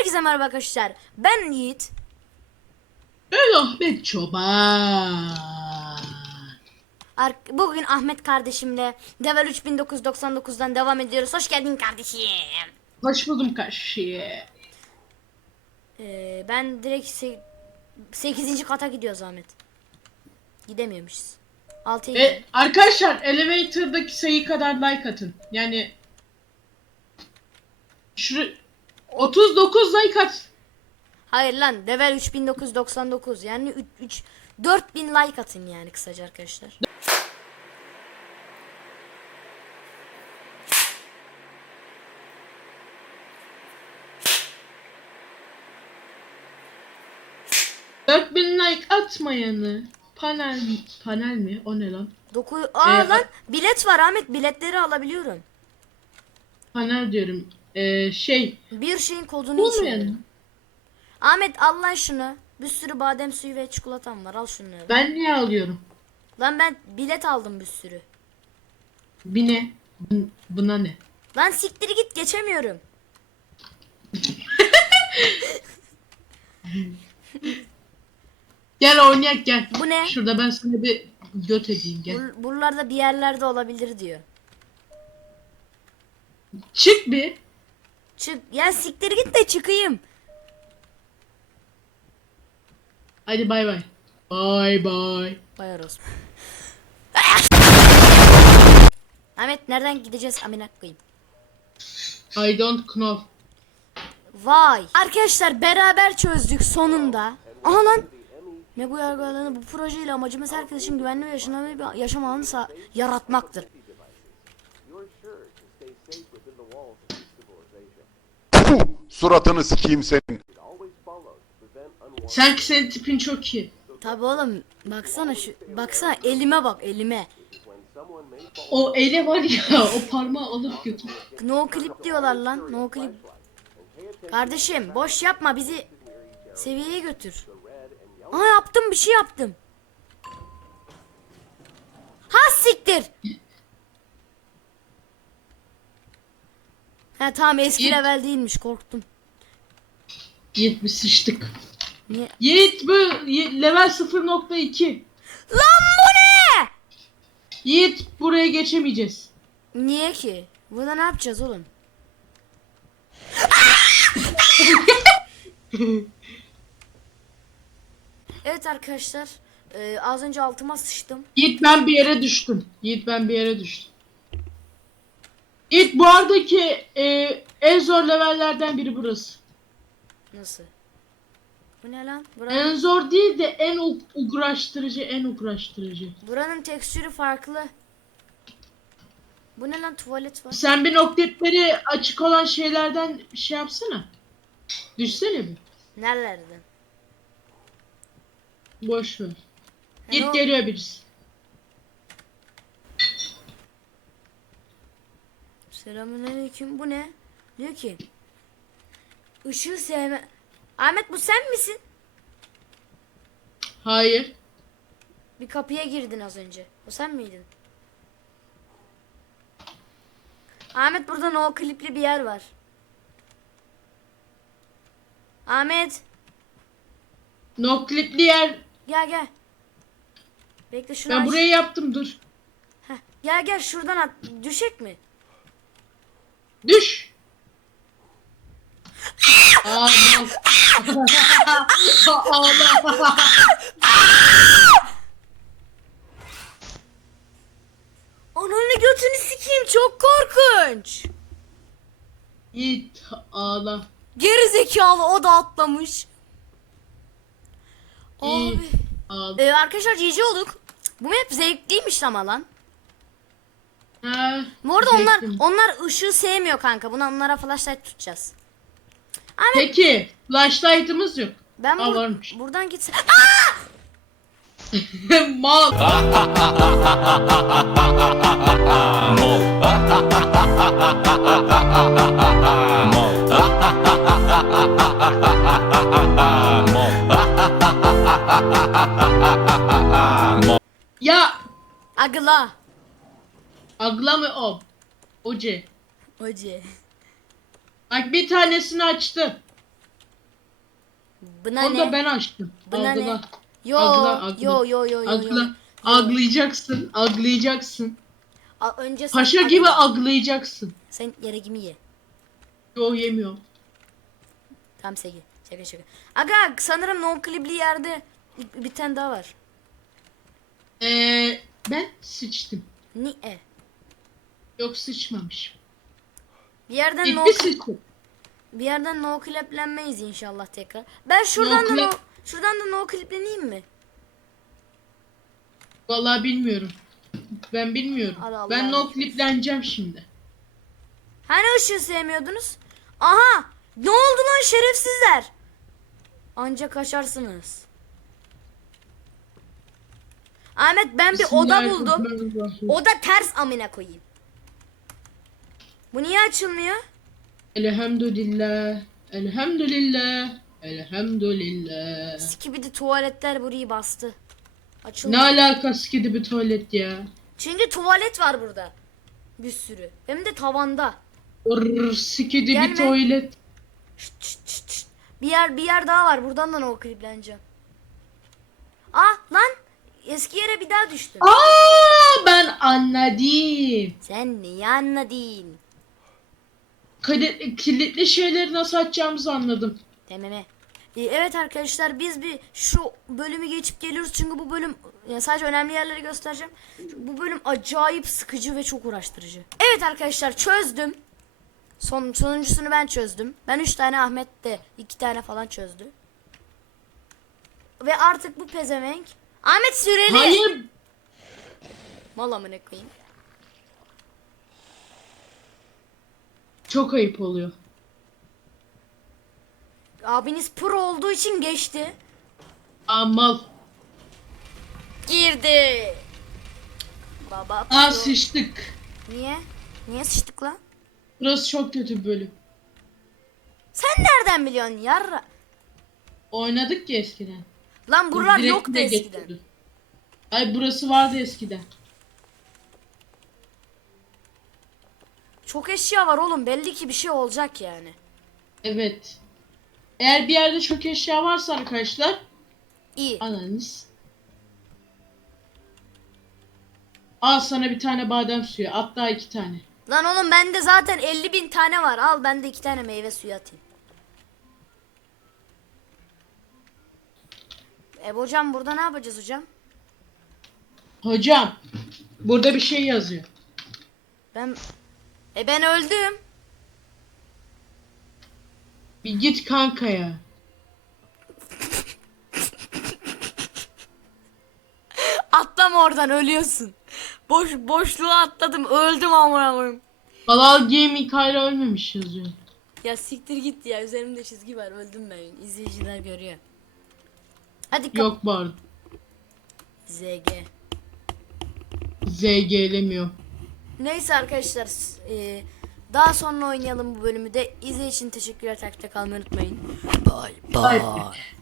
Herkese merhaba arkadaşlar. Ben Yiğit. Ben Ahmet Çoban. Ar- Bugün Ahmet kardeşimle Level 3999'dan devam ediyoruz. Hoş geldin kardeşim. Hoş buldum karşı. Ee, ben direkt 8. kata gidiyoruz Ahmet. Gidemiyormuşuz. 6'ya Ve gidelim. arkadaşlar elevator'daki sayı kadar like atın. Yani şu 39 like at. Hayır lan level 3999 yani 3, 3 4000 like atın yani kısaca arkadaşlar. Hı. 4000 like atmayanı panel panel mi? O ne lan? Doku Aa Ee, lan bilet var Ahmet biletleri alabiliyorum. Panel diyorum. Ee, şey Bir şeyin kodunu olmayan. Ahmet al lan şunu. Bir sürü badem suyu ve çikolatam var. Al şunları. Ben niye alıyorum? Lan ben bilet aldım bir sürü. Bine. Bu- Buna ne? Lan siktir git geçemiyorum. Gel oynayak gel. Bu ne? Şurada ben sana bir göt edeyim gel. Bur- buralarda bir yerlerde olabilir diyor. Çık bir. Çık. Ya siktir git de çıkayım. Hadi bay bay. Bay bay. Bayar olsun. Ahmet nereden gideceğiz amına koyayım. I don't know. Vay. Arkadaşlar beraber çözdük sonunda. Aha lan. Megu yargı alanı bu projeyle amacımız herkes için güvenli ve yaşanabilir bir yaşam alanı yaratmaktır. Suratını sikeyim senin. Sanki senin tipin çok iyi. Tabi oğlum baksana şu baksana elime bak elime. O eli var ya o parmağı alıp götür. No clip diyorlar lan no clip. Kardeşim boş yapma bizi seviyeye götür. Aa yaptım bir şey yaptım. Ha siktir. Ha tamam eski Git. level değilmiş korktum. Yiğit bir sıçtık. Niye? Yiğit bu Yi- level 0.2. Lan bu ne? Yiğit buraya geçemeyeceğiz. Niye ki? Burada ne yapacağız oğlum? evet arkadaşlar. e, az önce altıma sıçtım. Yiğit ben bir yere düştüm. Yiğit ben bir yere düştüm. Yiğit bu aradaki e, en zor levellerden biri burası. Nasıl? Bu ne lan? Buranın, En zor değil de en u- uğraştırıcı, en uğraştırıcı. buranın tekstürü farklı. Bu ne lan tuvalet var. Sen bir noktetleri açık olan şeylerden şey yapsana. Düşsene bir. Nerelerden? Boş ver. Git geliyor birisi. Selamünaleyküm. Bu ne? Diyor ki. Işığı sevme. Ahmet bu sen misin? Hayır. Bir kapıya girdin az önce. O sen miydin? Ahmet burada no klipli bir yer var. Ahmet No clipli yer. gel gel. Bekle şunu Ben aç. burayı yaptım dur. Heh, Gel gel şuradan at. Düşek mi? Düş. Aa, mal. Ağla. Ananı götünü sikeyim çok korkunç. Yiğit ağla. Geri zekalı o da atlamış. Abi. Ağla. Ee, arkadaşlar GG olduk. Bu map zevkliymiş ama lan. Ha, Bu arada onlar onlar ışığı sevmiyor kanka. Buna onlara flashlight tutacağız. Ahmet Peki flashlight'ımız yok. ben Aa, bur- varmış. buradan gitsem. Mal. Ya Agla. Agla mı o? Oce. Hoca. Bak bir tanesini açtı. Buna Onu da ne? ben açtım. Buna ne? Algıla. Yo, Algıla, algıla. yo yo yo yo yo. Agla. Aglayacaksın. Aglayacaksın. A- önce sen Paşa agla. gibi aglayacaksın. Sen yere gibi ye. Yo yemiyor. Tamam Segi. Şaka şaka. Aga sanırım no clip'li yerde bir, bir tane daha var. Ee, ben sıçtım. Niye? Yok sıçmamış. Bir yerden no bir yerden no clip'lenmeyiz inşallah tekrar. Ben şuradan da clip- no şuradan da no clip'leneyim mi? Vallahi bilmiyorum. Ben bilmiyorum. Allah Allah. Ben no clipleneceğim şimdi. Hani ışığı sevmiyordunuz? Aha! Ne oldu lan şerefsizler? Anca kaçarsınız. Ahmet ben bir oda buldum. Bismillahirrahmanirrahim. Oda ters amına koyayım. Bu niye açılmıyor? Elhamdülillah. Elhamdülillah. Elhamdülillah. Skibidi tuvaletler burayı bastı. Ne Açılmıyor. alakası ki bir tuvalet ya. Çünkü tuvalet var burada. Bir sürü. Hem de tavanda. Orr, sikidi Gelme. bir tuvalet. Şşt, şşt, şşt, şşt. Bir yer bir yer daha var. Buradan da no klipleneceğim. Ah lan eski yere bir daha düştüm. Aa ben anladım. Sen neyi anladın? Kilitli, kilitli şeyleri nasıl açacağımızı anladım. Dememe. Ee, evet arkadaşlar biz bir şu bölümü geçip geliyoruz çünkü bu bölüm yani sadece önemli yerleri göstereceğim. Bu bölüm acayip sıkıcı ve çok uğraştırıcı. Evet arkadaşlar çözdüm. Son sonuncusunu ben çözdüm. Ben 3 tane Ahmet de 2 tane falan çözdü. Ve artık bu pezevenk Ahmet süreli. Hayır. Mal amına koyayım. Çok ayıp oluyor. Abiniz pro olduğu için geçti. Aa mal. Girdi. Baba pro. Aa sıçtık. Niye? Niye sıçtık lan? Burası çok kötü bir bölüm. Sen nereden biliyorsun yarra? Oynadık ki eskiden. Lan buralar Direkt yoktu de eskiden. Ay burası vardı eskiden. Çok eşya var oğlum belli ki bir şey olacak yani. Evet. Eğer bir yerde çok eşya varsa arkadaşlar İyi. ananız. Al sana bir tane badem suyu. Hatta iki tane. Lan oğlum bende zaten 50 bin tane var. Al ben de iki tane meyve suyu atayım. E hocam burada ne yapacağız hocam? Hocam. Burada bir şey yazıyor. Ben E ben öldüm. Bir git kanka ya. Atlama oradan ölüyorsun. Boş boşluğa atladım öldüm amına koyayım. Halal Gaming hala ölmemiş yazıyor. Ya siktir git ya üzerimde çizgi var öldüm ben. İzleyiciler görüyor. Hadi kap- Yok var. ZG. ZG'lemiyor. Neyse arkadaşlar e, daha sonra oynayalım bu bölümü de. İzlediğiniz için teşekkürler takipte kalmayı unutmayın. Bye Bye. bye.